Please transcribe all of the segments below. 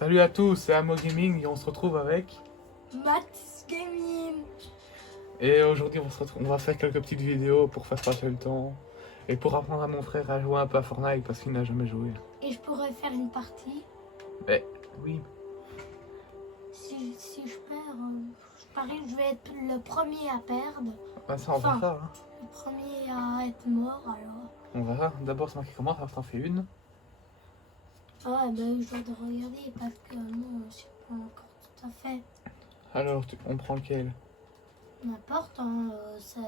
Salut à tous, c'est Amo Gaming et on se retrouve avec. Max Gaming. Et aujourd'hui on va faire quelques petites vidéos pour faire passer le temps et pour apprendre à mon frère à jouer un peu à Fortnite parce qu'il n'a jamais joué. Et je pourrais faire une partie. Mais oui, Si je perds, je parie que je vais être le premier à perdre. bah ça on verra. Hein. Le premier à être mort alors. On verra. D'abord c'est moi qui commence, alors t'en fais une. Ah ouais, ben je dois te regarder parce que non, je sais pas encore tout à fait. Alors on prend lequel? N'importe, hein, c'est...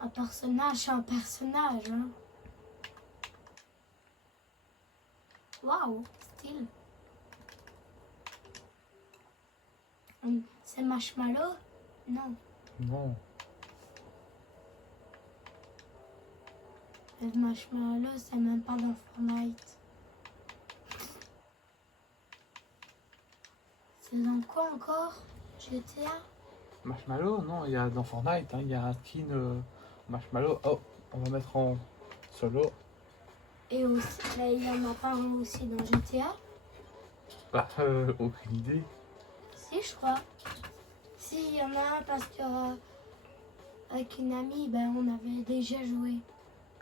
Un personnage, c'est un personnage. Hein. Waouh, style. C'est Marshmallow? Non. Non. Le Marshmallow, c'est même pas dans Fortnite. C'est dans quoi encore? GTA? Marshmallow? Non, il y a dans Fortnite, hein, il y a un skin Marshmallow. Oh, on va mettre en solo. Et aussi, là, il y en a pas un aussi dans GTA? Bah, aucune idée. Si, je crois. Si, il y en a un parce que avec une amie, ben, on avait déjà joué.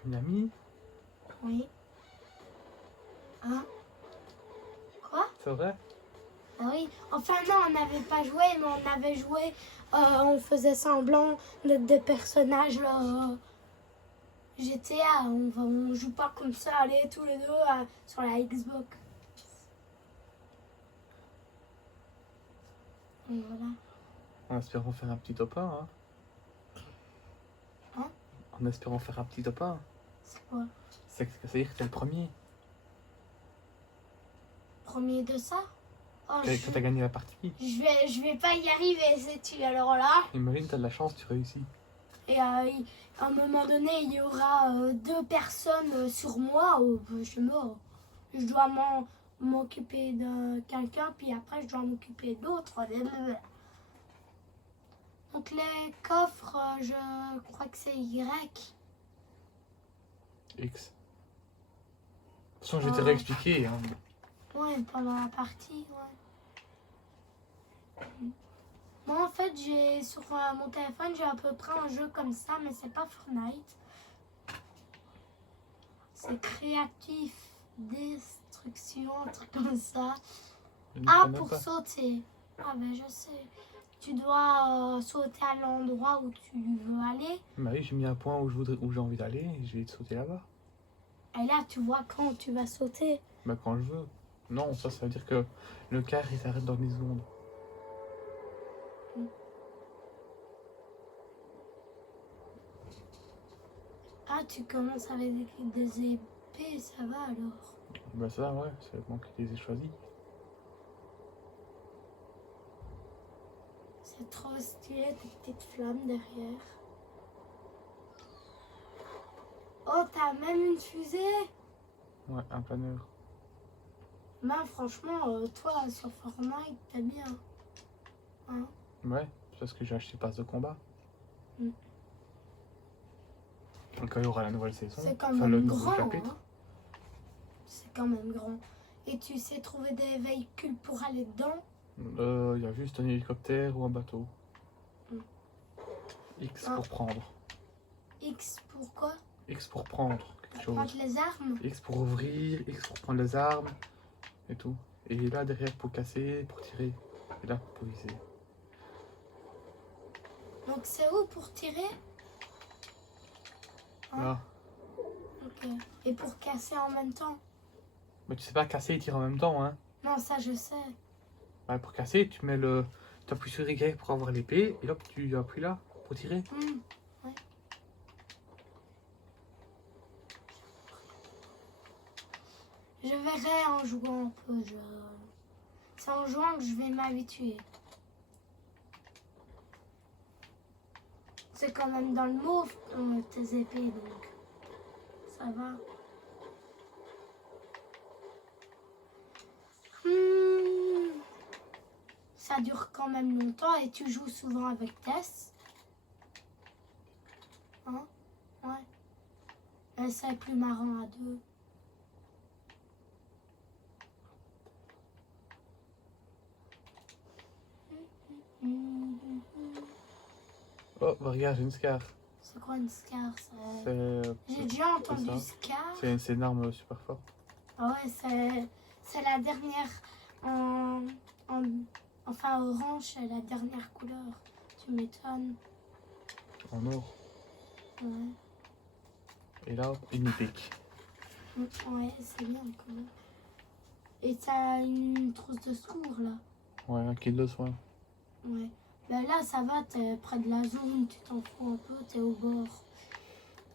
Une amie? Oui. Hein? Quoi? C'est vrai? Ah oui. Enfin, non, on n'avait pas joué, mais on avait joué. On faisait semblant d'être des personnages là. GTA, on joue pas comme ça, allez, tous les deux sur la Xbox. Et voilà. En espérant faire un petit top 1. Hein. Hein? En espérant faire un petit top 1. C'est quoi? C'est-à-dire que t'es le premier. Premier de ça? Oh, Quand t'as gagné la partie. je vais pas y arriver, sais-tu, alors là. Imagine, t'as de la chance, tu réussis. Et à un moment donné, il y aura deux personnes sur moi, je suis mort. Je dois m'occuper de quelqu'un, puis après je dois m'occuper d'autres. Donc les coffres, je crois que c'est Y. X. De toute façon, je vais te réexpliquer. Hein. Ouais, pendant la partie, ouais. Moi, en fait, j'ai sur mon téléphone, j'ai à peu près un jeu comme ça, mais c'est pas Fortnite. C'est créatif, destruction, un truc comme ça. Ah, pour sauter. Ah, ben je sais. Tu dois sauter à l'endroit où tu veux aller. Bah oui, j'ai mis un point où j'ai envie d'aller et je vais sauter là-bas. Et là, tu vois quand tu vas sauter. Bah quand je veux. Non, ça veut dire que le car il s'arrête dans 10 secondes. Ah, tu commences avec des épées, ça va alors. Bah ça, ouais, c'est moi qui les ai choisis. C'est trop stylé, tes petites flammes derrière. Oh, t'as même une fusée? Ouais, un planeur. Ben, franchement, toi, sur Fortnite, t'es bien. Hein? Ouais, parce que j'ai acheté passe de combat. Mm. Donc quand il y aura la nouvelle saison, C'est quand le même nouveau grand. chapitre. Hein? C'est quand même grand. Et tu sais trouver des véhicules pour aller dedans? Il y a juste un hélicoptère ou un bateau. Mm. X Ah. pour prendre. X pour quoi? X pour prendre quelque chose. Prendre les armes? X pour ouvrir, X pour prendre les armes et tout. Et là derrière pour casser, pour tirer. Et là pour viser. Donc c'est où pour tirer? Hein? Là. Ok. Et pour casser en même temps? Mais tu sais pas casser et tirer en même temps, hein. Non, ça je sais. Ouais, pour casser, tu mets le. Tu appuies sur Y pour avoir l'épée et là tu appuies là pour tirer. Ouais. Je verrai en jouant un peu. C'est en jouant que je vais m'habituer. C'est quand même dans le mauve tes épées, donc ça va. Ça dure quand même longtemps et tu joues souvent avec Tess. Hein? Ouais. Mais c'est plus marrant à deux. Oh, bah, regarde, j'ai une scar. C'est quoi une scar? J'ai déjà ça. entendu scar. C'est une arme super forte. Ah ouais, c'est la dernière enfin orange, c'est la dernière couleur. Tu m'étonnes. En or. Ouais. Et là, une épique. Ouais, c'est bien quand même. Et t'as une trousse de secours là. Ouais, un kit de soin. Ouais. Ben là, ça va, t'es près de la zone, tu t'en fous un peu, t'es au bord.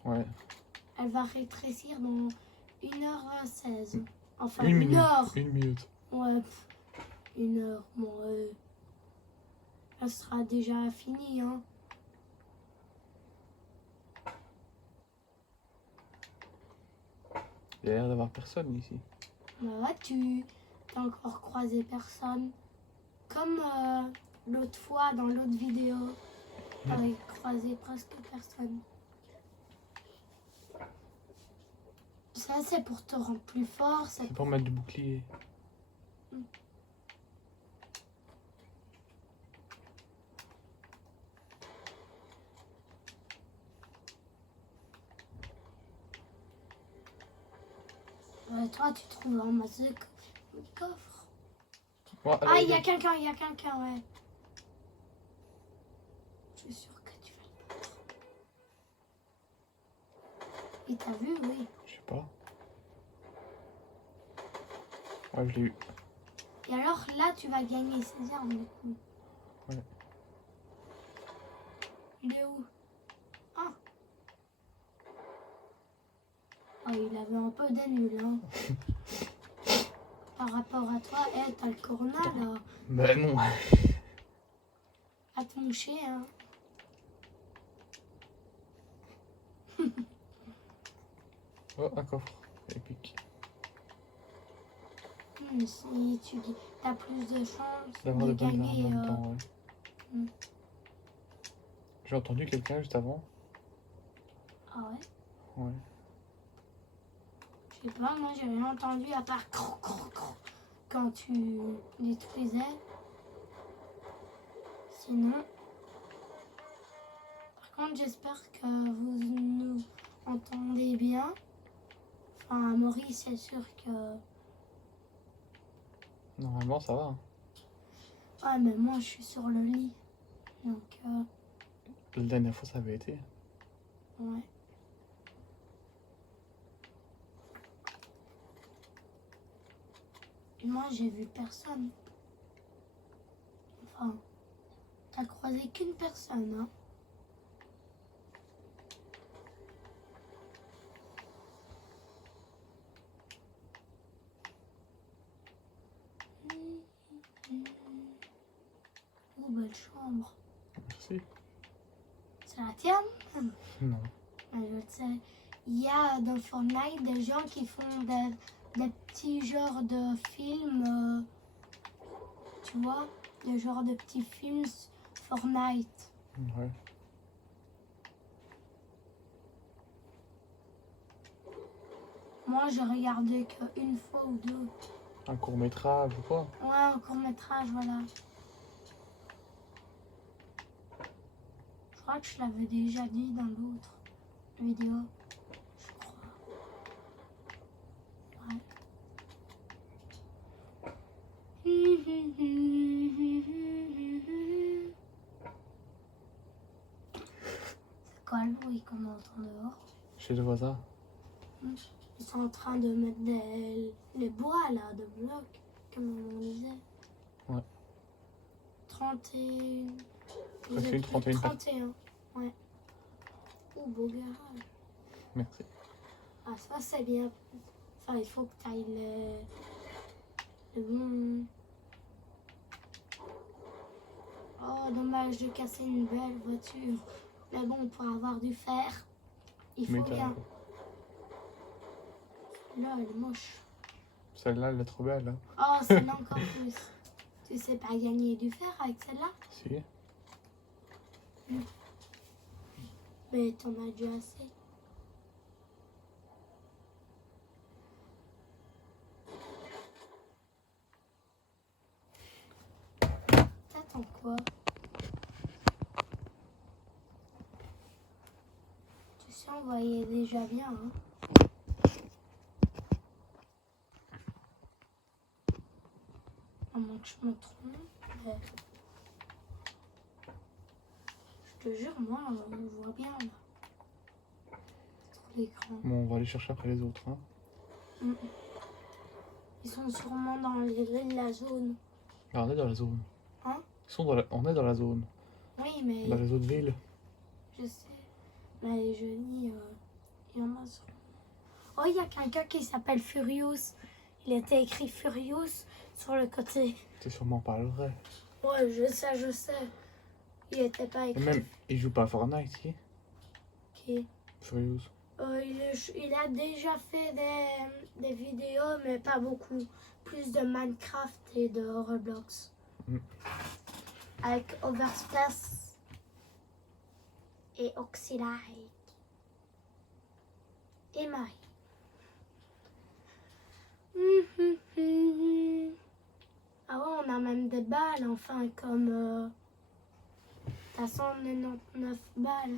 Ouais. Elle va rétrécir dans 1h16. Enfin, Une une minute. heure. Une minute. Ouais, 1 heure. Bon, elle sera déjà finie, hein. Il y a l'air d'avoir personne ici. Bah ouais, tu t'as encore croisé personne. Comme l'autre fois, dans l'autre vidéo, t'avais croisé presque personne. Ça, c'est pour te rendre plus fort. C'est pour mettre du bouclier. Toi, tu trouves un masse de coffre. Ouais, Ah, il y a quelqu'un, ouais. Je suis sûre que tu vas le battre. Il t'a vu, oui. Je sais pas. Ouais, je l'ai eu. Et alors là, tu vas gagner ses armes, du coup. Ouais. Il est où? Ah. Oh, il avait un peu d'annul, hein. Par rapport à toi, t'as le corona, là. Ben non. À te moucher, hein. Oh, un coffre. Épique. Si tu as plus de chances D'avoir de de bonnes armes gagner. en même temps, ouais. hmm. J'ai entendu quelqu'un juste avant. Ah ouais? Ouais. Je sais pas, moi j'ai rien entendu à part quand tu détruisais. Sinon. Par contre, j'espère que vous nous entendez bien. Enfin, Maurice, c'est sûr que. Normalement, ça va. Hein. Ouais, mais moi je suis sur le lit. Donc, La dernière fois, ça avait été. ouais. Et moi, j'ai vu personne. Enfin, t'as croisé qu'une personne, hein. Oh, belle chambre. Merci. C'est la tienne? Non. Je le sais. Il y a dans Fortnite des gens qui font des petits genres de films, tu vois, des genres de petits films Fortnite. Ouais. Moi, j'ai regardé qu'une fois ou deux. Un court métrage ou quoi? Ouais, un court-métrage, voilà. Je crois que je l'avais déjà dit dans l'autre vidéo. Je crois. Ouais. C'est quoi le bruit qu'on entend dehors? Chez le voisin. Ils sont en train de mettre les bois là, de blocs, comme on disait. Ouais. 31. Presque une 31. 31. Ouais. Oh, beau garage. Merci. Ah, ça c'est bien. Enfin, il faut que tu ailles le bon. Oh, dommage de casser une belle voiture. Mais bon, pour avoir du fer, il faut bien. Là, elle est moche. Celle-là, elle est trop belle. Hein. Oh, celle-là encore plus. Tu sais pas gagner du fer avec celle-là? Si. Mais t'en as déjà assez. T'attends quoi? vous voyez déjà bien. Hein. À moins que je me trompe. Mais... je te jure, moi, je vois bien là. Sur l'écran. Bon, on va aller chercher après les autres. Hein. Ils sont sûrement dans les grilles de la zone. Ah, on est dans la zone. Hein? On est dans la zone. Oui, mais... dans les autres villes. Je sais. Mais les jeunes, il y en a sûrement. Oh, il y a quelqu'un qui s'appelle Furious. Il était écrit Furious sur le côté. C'est sûrement pas le vrai. Ouais, je sais. Il était pas Et écrit. même, il joue pas à Fortnite, qui Qui? Furious. Il a déjà fait des vidéos, mais pas beaucoup. Plus de Minecraft et de Roblox. Avec Overspace et Oxylite. Et Marie. Ah ouais, on a même des balles, enfin, comme... t'as 199 balles.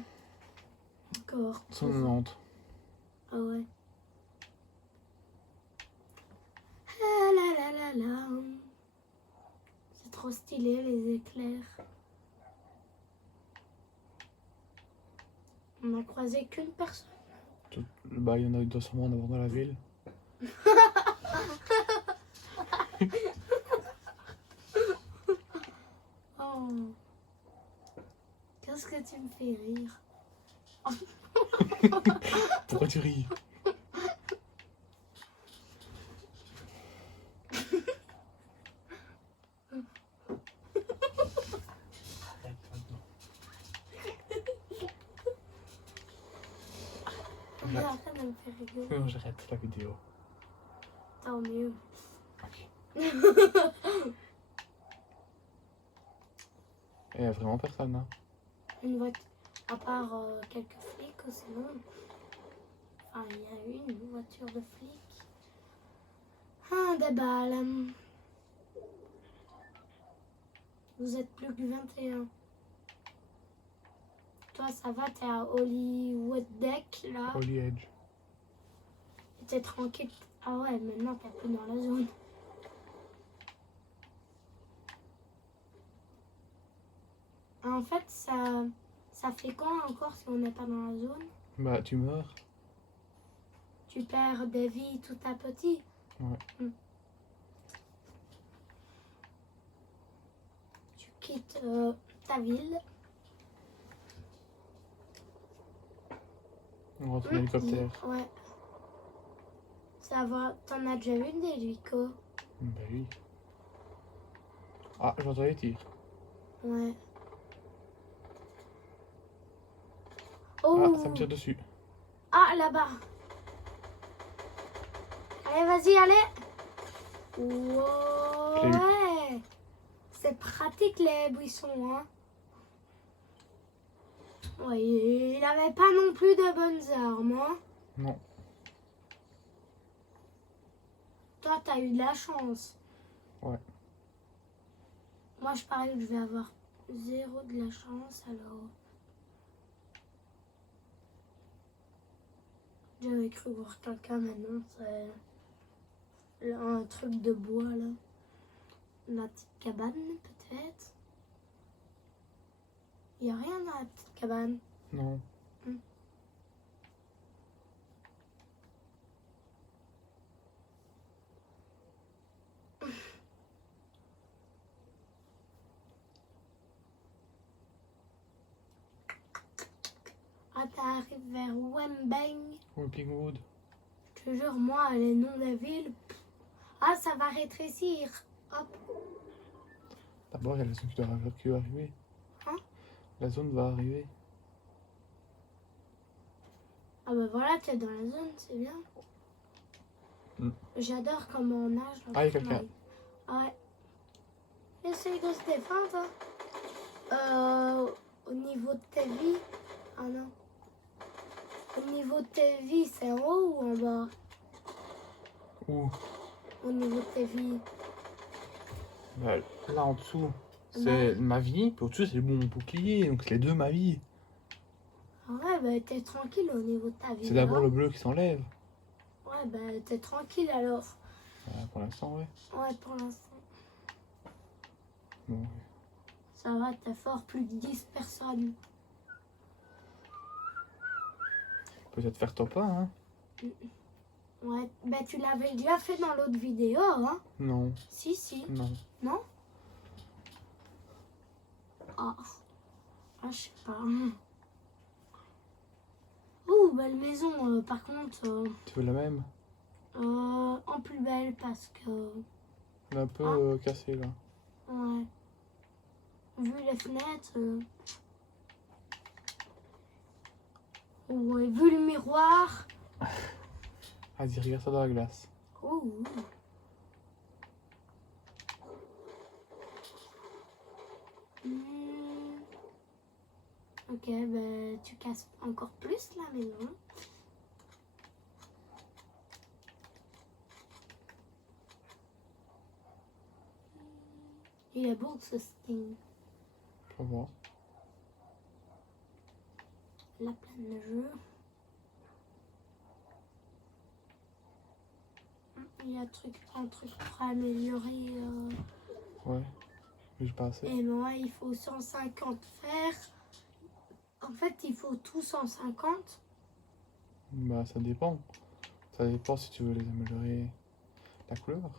Encore. 190. Ah ouais. Ah là là là là. C'est trop stylé, les éclairs. On a croisé qu'une personne. Bah, il y en a eu 200 en avant dans la ville. Oh. Qu'est-ce que tu me fais rire? Pourquoi tu ris? On est en train de me faire rigoler. Non, j'arrête la vidéo. Tant mieux. Ok. Il y a vraiment personne, hein. Une voiture, à part quelques flics ou sinon. Enfin, il y a eu une voiture de flics. Ah, des balles. Vous êtes plus que 21. Toi, ça va, t'es à Hollywood Deck, là. Holy Edge. T'es tranquille. Ah ouais, maintenant, t'es plus dans la zone. En fait, ça fait quoi encore si on n'est pas dans la zone? Bah, tu meurs. Tu perds des vies tout à petit. Ouais. Tu quittes ta ville. On rentre en hélicoptère. Ouais. Ça va. T'en as déjà vu des hélicos? Bah oui. Ah, j'entends les tirs. Ouais. Oh! Ah, ça me tire dessus. Ah, là-bas. Allez, vas-y, allez. Wow, ouais. C'est pratique les buissons, hein. Ouais, il avait pas non plus de bonnes armes, hein. Non. Toi, t'as eu de la chance. Ouais. Moi, je parie que je vais avoir 0 de la chance, alors... J'avais cru voir quelqu'un, maintenant c'est un truc de bois, là. La petite cabane, peut-être. Il n'y a rien dans la petite cabane. Non. Ah, t'arrives vers Wembeng. Whippingwood. Je te jure, moi, les noms des villes... Ah, ça va rétrécir. Hop. D'abord, il y a la zone qui va arriver. Hein? La zone va arriver. Ah bah voilà, t'es dans la zone, c'est bien. J'adore comment on nage. Ah, il y a quelqu'un. Ah ouais. Essaye de se défendre. Hein. Au niveau de tes vies. Ah non. Au niveau de tes vies, c'est en haut ou en bas? Où? Au niveau de tes vies. Bah, là en dessous, c'est ma vie. Puis au-dessus, c'est mon bouclier. Donc c'est les deux ma vie. Ouais, bah t'es tranquille au niveau de ta vie. C'est d'abord le bleu qui s'enlève. Ouais, bah t'es tranquille alors. Pour l'instant, ouais. Ouais, pour l'instant. Bon, ouais. Ça va, t'es fort, plus de 10 personnes. Peut-être faire top 1, hein. Ouais, bah tu l'avais déjà fait dans l'autre vidéo, hein? Non, Si. non. Non? Ah, je sais pas. Oh, belle maison, par contre. Tu veux la même? En plus belle parce que. Elle est un peu cassée, là. Ouais. Vu les fenêtres. Ouais, vu le miroir. Vas-y, regarde ça dans la glace. Oh. Ok, bah tu casses encore plus la maison. Il est beau ce skin. On va voir. La pleine de jeu. Il y a un truc pour améliorer. Ouais, mais j'ai pas assez. Et moi, il faut 150 fer. En fait, il faut tout 150. Bah, ça dépend. Ça dépend si tu veux les améliorer la couleur.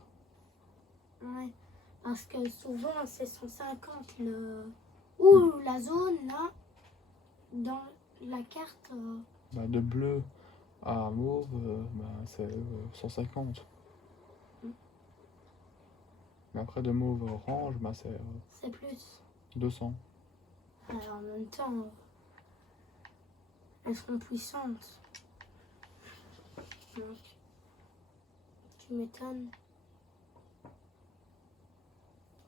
Ouais. Parce que souvent, c'est 150 le. Ou la zone là. Dans la carte. Bah, de bleu à mauve, bah, c'est 150. Mais après, de mauve à orange, bah, c'est C'est plus. 200. Alors, en même temps, elles sont puissantes. Donc, tu m'étonnes.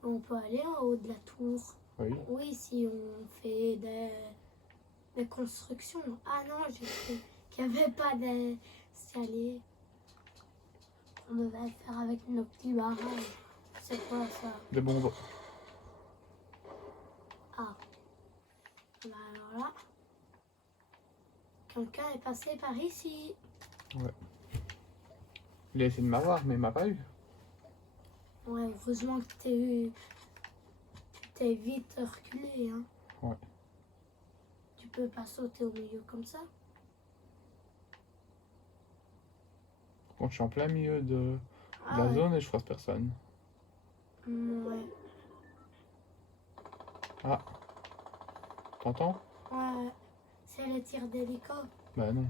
On peut aller en haut de la tour. Oui. Oui, si on fait des constructions. Ah non, j'ai cru qu'il n'y avait pas d'escalier. On devait faire avec nos petits barrages. C'est quoi ça? Des bombes. Ah. Bah alors là, quelqu'un est passé par ici. Ouais. Il a essayé de m'avoir, mais il m'a pas eu. Ouais, heureusement que tu t'es vite reculé, hein. Ouais. Tu peux pas sauter au milieu comme ça. Bon, je suis en plein milieu de Ah la ouais. zone et je croise personne. Ouais. Ah. T'entends? Ouais. C'est les tirs d'hélico. Bah non.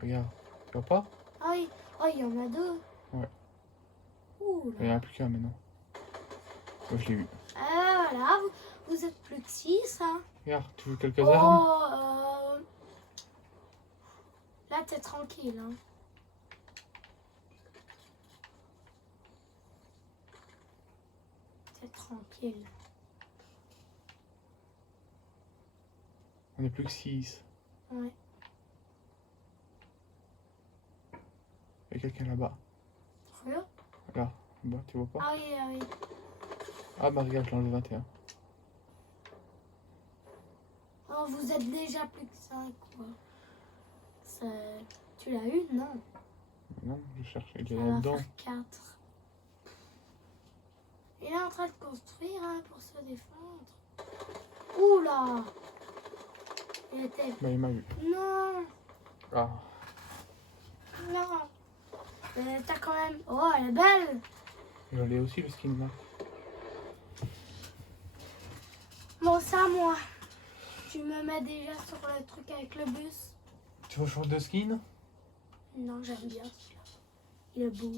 Regarde. Tu vois pas? Ah oui. Oh, il y en a deux. Ouais. Ouh Il n'y en là. a plus qu'un maintenant. Moi, je l'ai eu. Ah voilà, vous êtes plus que 6, hein. Regarde, tu veux quelques armes? Oh, là t'es tranquille, hein. T'es tranquille. On est plus que 6. Ouais. Il y a quelqu'un là-bas. Sérieux? Là, là-bas, tu vois pas? Ah oui, ah oui. Ah bah regarde, je l'ai enlevé 21. Oh, vous êtes déjà plus que 5, quoi. Tu l'as eu? Non. Non, je cherche, il est Ça va là-dedans. faire 4. Il est en train de construire, hein, pour se défendre. Oula! Il était... Bah il m'a eu. Non! Ah, Non! Mais t'as quand même... Oh, elle est belle! je l'ai aussi le skin là. Bon, ça, moi. Tu me mets déjà sur le truc avec le bus. Tu veux changer de skin? Non, j'aime bien celui-là. Il est beau.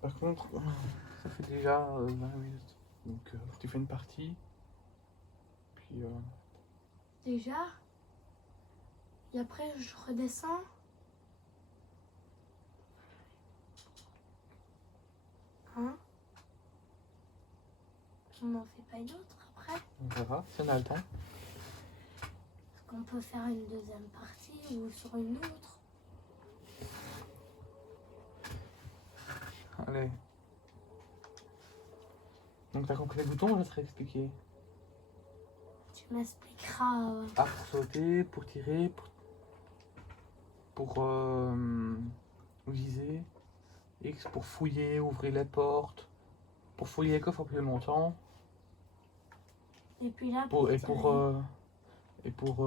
Par contre, ça fait déjà 20 minutes. Donc tu fais une partie. Puis Déjà. Et après, je redescends. Hein? On n'en fait pas une autre après? on verra si on a le temps. Est-ce qu'on peut faire une deuxième partie ou sur une autre? Allez. Donc t'as compris les boutons, je te réexpliquer. Tu Tu m'expliqueras. A pour sauter, pour tirer, pour viser. X pour fouiller, ouvrir les portes. Pour fouiller les coffres plus longtemps. Et puis là, et pour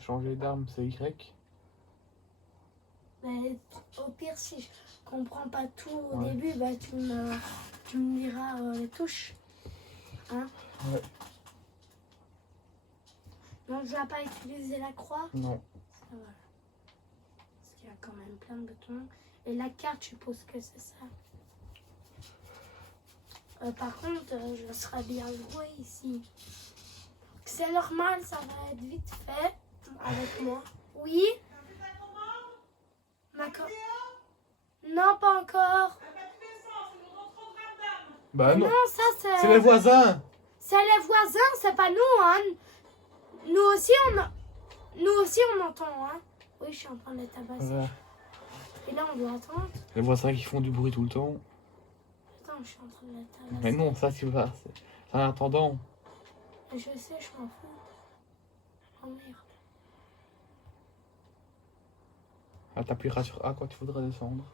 changer d'arme, c'est Y. Mais au pire, si je comprends pas tout au Ouais. début, bah, tu me diras les touches. Hein? Ouais. Donc, je vais pas utiliser la croix. Non. Ça va. Parce qu'il y a quand même plein de boutons. Et la carte, je suppose que c'est ça. Par contre, je serais bien joué ici. C'est normal, ça va être vite fait avec moi. Oui. Non, pas encore. Bah Mais non. non, ça c'est... C'est les voisins. C'est les voisins, c'est pas nous, hein. Nous aussi, on entend, hein. Oui, je suis en train de les tabasser. Voilà. Et là, on doit attendre. Les voisins qui font du bruit tout le temps. Attends, je suis en train de les tabasser. Mais non, ça tu vas. C'est en attendant. Je sais, je m'en fous. Oh merde. Ah, t'appuieras sur A quand tu voudras descendre.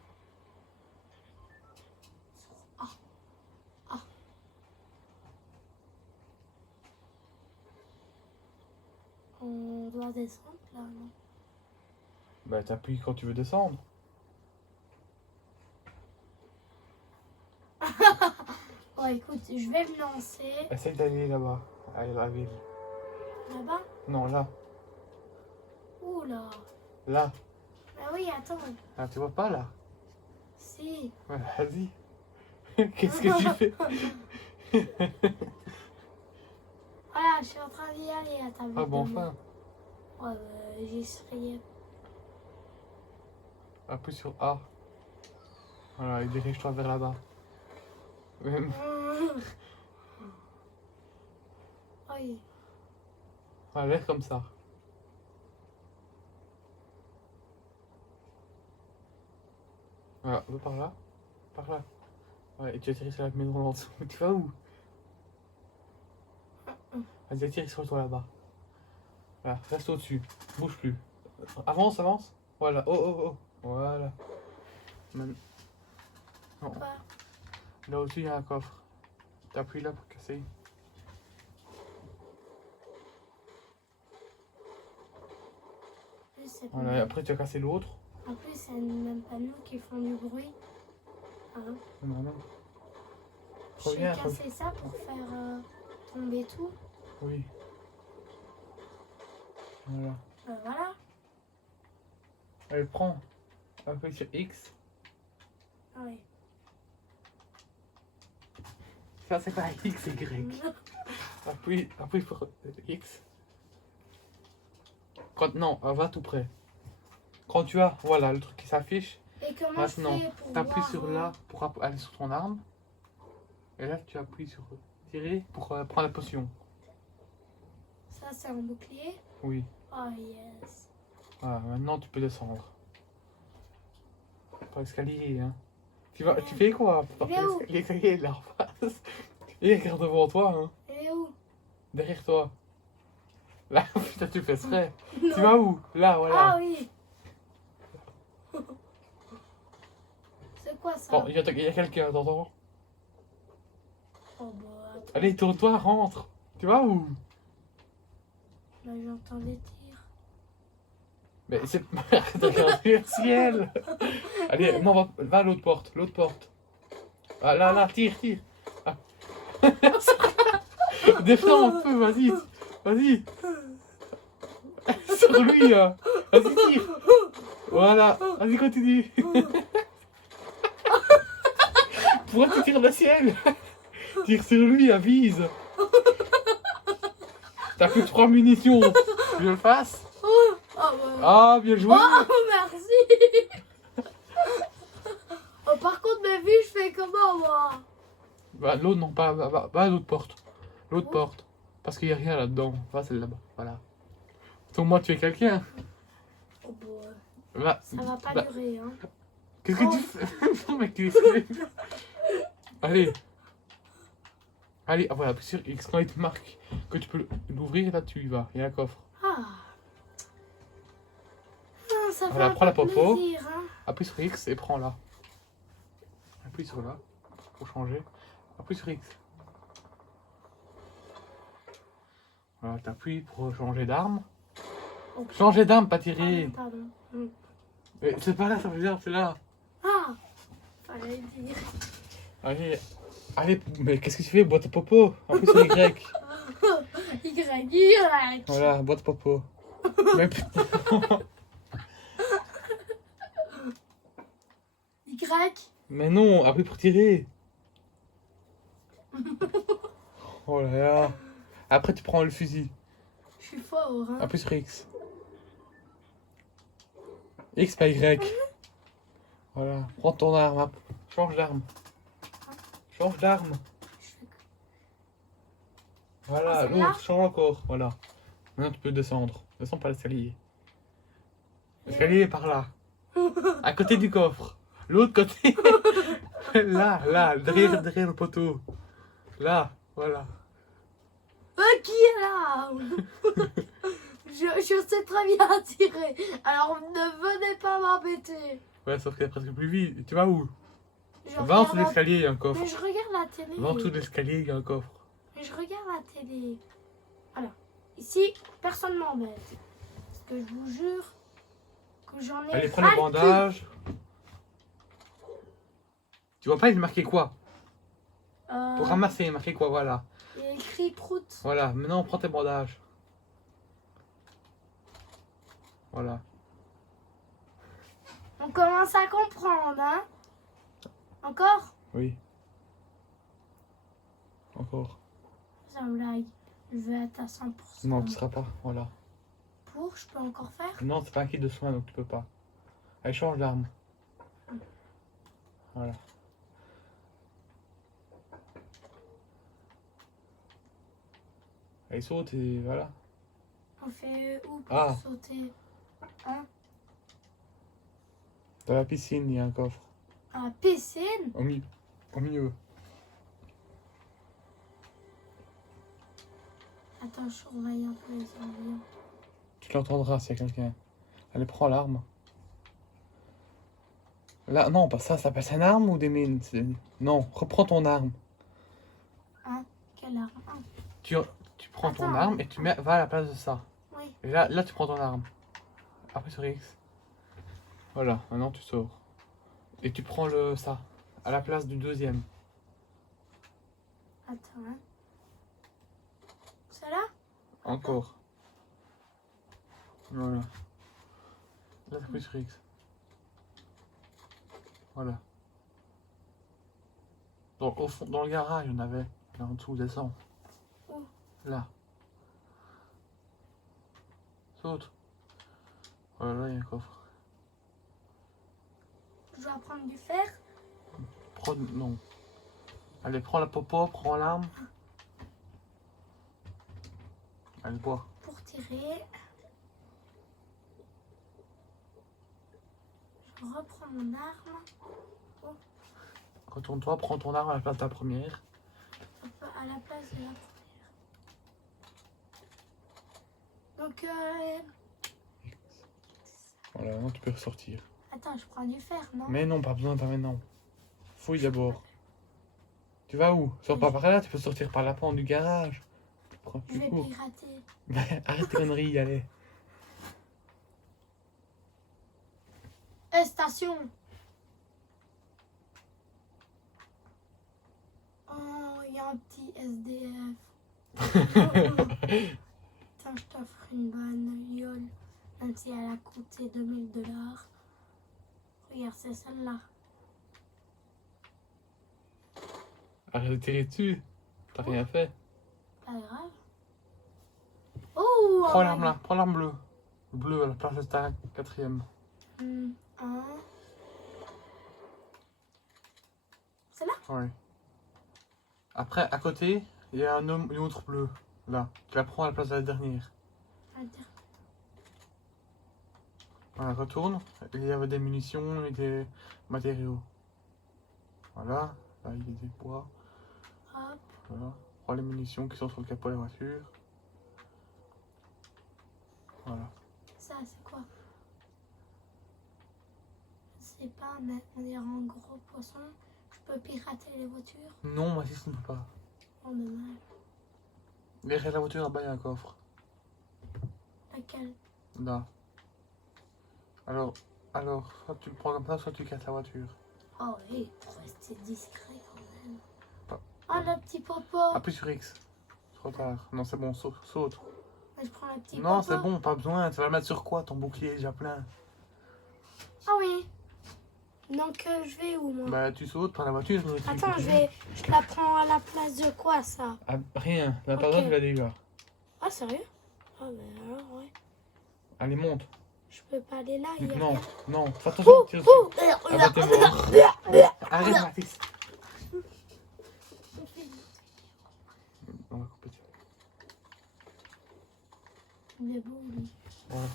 On doit descendre là, non? Bah t'appuies quand tu veux descendre. Oh, écoute, je vais me lancer. Essaye d'aller là-bas. Allez, la ville. Là-bas? Non, là. Oula. Là. Ah oui, attends. Ah, tu vois pas là? Si. Ouais, vas-y. Qu'est-ce que tu fais? Voilà, je suis en train d'y aller à ta Ah bon, enfin. Ouais, j'ai essayé. Appuie sur A. Voilà, et dirige-toi vers là-bas. Oui. Allez, comme ça. Voilà, va par là. Par là. Ouais, et tu atterris sur la maison en dessous. Tu vas où? Vas-y, atterris sur toi là-bas. Voilà, reste au-dessus. Bouge plus. Avance, avance. Voilà. Oh, oh, oh. Voilà. Non. Quoi? Là au-dessus, il y a un coffre. T'appuies là pour casser. Voilà, et après tu as cassé l'autre. En plus, c'est même pas nous qui font du bruit. Hein? Non, non. J'ai Reviens, cassé ça pour faire tomber tout. Oui. Voilà. Voilà. Allez, prends. Appuie sur X. Oui. Ça, c'est pas X, c'est Y. Appuie sur X. Non, va tout près. Quand tu as, voilà, le truc qui s'affiche. Et comment Maintenant, je fais pour t'appuies voir, sur là pour aller sur ton arme. Et là, tu appuies sur tirer pour prendre la potion. Ça, c'est un bouclier. Oui. Oh, yes. Voilà, maintenant tu peux descendre. Par l'escalier, hein. Tu fais quoi? Il est où? L'escalier est là en face. Et regarde devant toi, hein. Elle est où? Derrière toi. Là, putain, tu fais exprès. Non. Tu vas où? Là, voilà. Ah oui. C'est quoi ça? Bon, il y a quelqu'un, t'entends? Oh bah attends. Allez, tourne-toi, rentre. Tu vas où? Là, j'entends des tirs. Mais c'est... Regarde le ciel. Allez, non, va à l'autre porte, l'autre porte. Ah, là, tire. Ah. Défends un peu, vas-y. Sur lui, hein. Vas-y, tire. Voilà, vas-y, continue. Pourquoi tu tires le ciel? Tire sur lui, avise. T'as que 3 munitions. Tu veux le fasse? Oh bah. Ah, bien joué. Oh, merci. Oh, par contre, mes vies, je fais comment, moi? Bah, l'autre, non, pas. Va à l'autre porte. L'autre porte. Parce qu'il n'y a rien là-dedans. Va, celle là-bas. Voilà. Au moins, tu es quelqu'un. Oh bah. Va. Ça va pas Bah, durer, hein. qu'est-ce que tu fais? Non, mais qu'est-ce que tu fais? Allez. Allez, voilà, appuie sur X. Quand il te marque que tu peux l'ouvrir, là tu y vas. Il y a un coffre. Ah. Ah, ça Voilà, fait prends un la peu popo. plaisir, hein. Appuie sur X et prends-la. Appuie sur là pour changer. Appuie sur X. Voilà, t'appuies pour changer d'arme. Oh, Changer d'arme, pas tirer. pardon. Mais c'est pas là, ça veut dire, c'est là. Ah, fallait le dire. Allez, allez, mais qu'est-ce que tu fais? Boîte à popo. Appuie sur Y. Y. Voilà, boîte popo. Mais putain. Y. Mais non, appuie pour tirer. Oh là là. Après, tu prends le fusil. Je suis fort, hein. Appuie sur X. X, pas Y. Voilà, prends ton arme. Hop. Change d'arme. Change d'arme. Je fais que- Voilà, Ah, celle-là l'autre, change encore. Voilà. Maintenant, tu peux descendre. Descends par l'escalier. L'escalier est par là. À côté du coffre. L'autre côté. Là, derrière le poteau. Là, voilà. Qui est là? je sais très bien tirer. Alors ne venez pas m'embêter. Ouais, sauf qu'il est presque plus vite. Tu vas où? Je Va en regarde dessous de la- l'escalier, il y a un coffre. Mais je regarde la télé. Va en dessous de l'escalier, il y a un coffre. Mais je regarde la télé. Voilà. Ici, personne m'embête. Parce que je vous jure que j'en ai Allez, prends ras les le bandages. Tu vois pas, il est marqué quoi? cul. Pour ramasser, il est marqué quoi? Voilà. Il y a écrit prout. Voilà, maintenant, prends tes bandages. Voilà. On commence à comprendre, hein? Encore? Oui. Encore. C'est une blague. Je vais être à 100%. Non, tu seras pas. Voilà. Pour, je peux encore faire? Non, c'est pas un kit de soins, donc tu peux pas. Allez, change d'arme. Voilà. Allez, saute et voilà. On fait où pour Ah. sauter? Hein? Dans la piscine, il y a un coffre. À la piscine? Au milieu. Au milieu. Attends, je surveille un peu les avions. Tu l'entendras s'il y a quelqu'un. Allez, prends l'arme. Là, non, pas ça. Ça s'appelle une arme ou des mines? Non, reprends ton arme. Quelle arme? Ah, Tu prends ton Attends. arme et tu mets, va à la place de ça. oui. Et là, tu prends ton arme. Après sur X. Voilà, maintenant tu sors. Et tu prends ça, à la place du deuxième. Attends, hein. Celle-là? Encore. Voilà. Là, t'appuies sur X. Voilà. Donc au fond, dans le garage, il y en avait. Là en dessous, descends. Où? Là. Saute. Voilà, il y a un coffre. Je dois prendre du fer? Prends... Non. Allez, prends la popo, prends l'arme. Allez, bois. Pour tirer. Je reprends mon arme. Retourne-toi, prends ton arme à la place de la première. À la place de la première. Donc, Voilà, maintenant tu peux ressortir. attends, je prends du fer, non? Mais non, pas besoin, pas maintenant. Fouille d'abord. Tu vas où? Sors pas par là, tu peux sortir par la pente du garage. Je Tu vais cours. pirater. Arrête tes conneries, allez. Station. Oh, il y a un petit SDF. Tiens, je t'offre une bonne yole. Même si elle a coûté 2000 $. Regarde, c'est celle-là. Arrête de tirer dessus. T'as rien fait. Pas grave. Oh! Prends l'arme là, prends l'arme bleue. Bleu à la place de ta quatrième. Un. C'est là? Oui. Après, à côté, il y a une autre bleue. Là. Tu la prends à la place de la dernière. Attends. Voilà, retourne. Il y avait des munitions et des matériaux. Voilà. Là, il y a des bois. Hop. Voilà. Prends les munitions qui sont sur le capot de la voiture. Voilà. Ça, c'est quoi? Je sais pas, mais on dirait un gros poisson. Je peux pirater les voitures. Non, moi si, je ne peux pas. Oh, dommage. Derrière la voiture, là-bas, il y a un coffre. Laquelle? Là. Alors, soit tu le prends comme ça, soit tu casses la voiture. Oh oui, pour rester discret quand même. Pas- Oh, le petit popo. Appuie sur X. Trop tard. Non, c'est bon, saute. Je prends le petit Non, popo. c'est bon, pas besoin. Tu vas le mettre sur quoi? Ton bouclier est déjà plein. Ah oui. Donc, je vais où, moi? Bah, tu sautes, prends la voiture. Attends, je la prends à la place de quoi, ça? Ah, rien. La Ok. parole, tu l'as déjà. Ah, sérieux? Ah, ben alors, ouais. Allez, monte. Je peux pas aller là, il y a Non, rien. non, fais attention. Tire dessus. Ah bah, t'es mort. Arrête, Mathis. On va couper ça. Il est beau, lui. Voilà.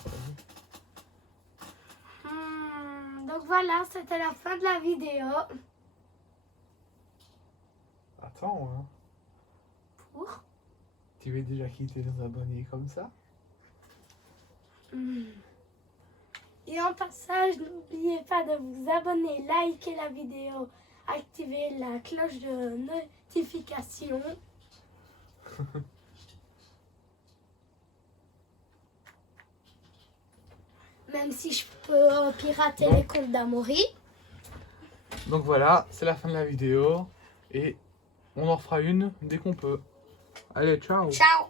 Donc voilà, c'était la fin de la vidéo. Attends, hein. Pour Tu veux déjà quitter les abonnés comme ça? Et en passage, n'oubliez pas de vous abonner, liker la vidéo, activer la cloche de notification. Même si je peux pirater Non. les comptes d'Amaury. Donc voilà, c'est la fin de la vidéo. Et on en fera une dès qu'on peut. Allez, ciao! Ciao!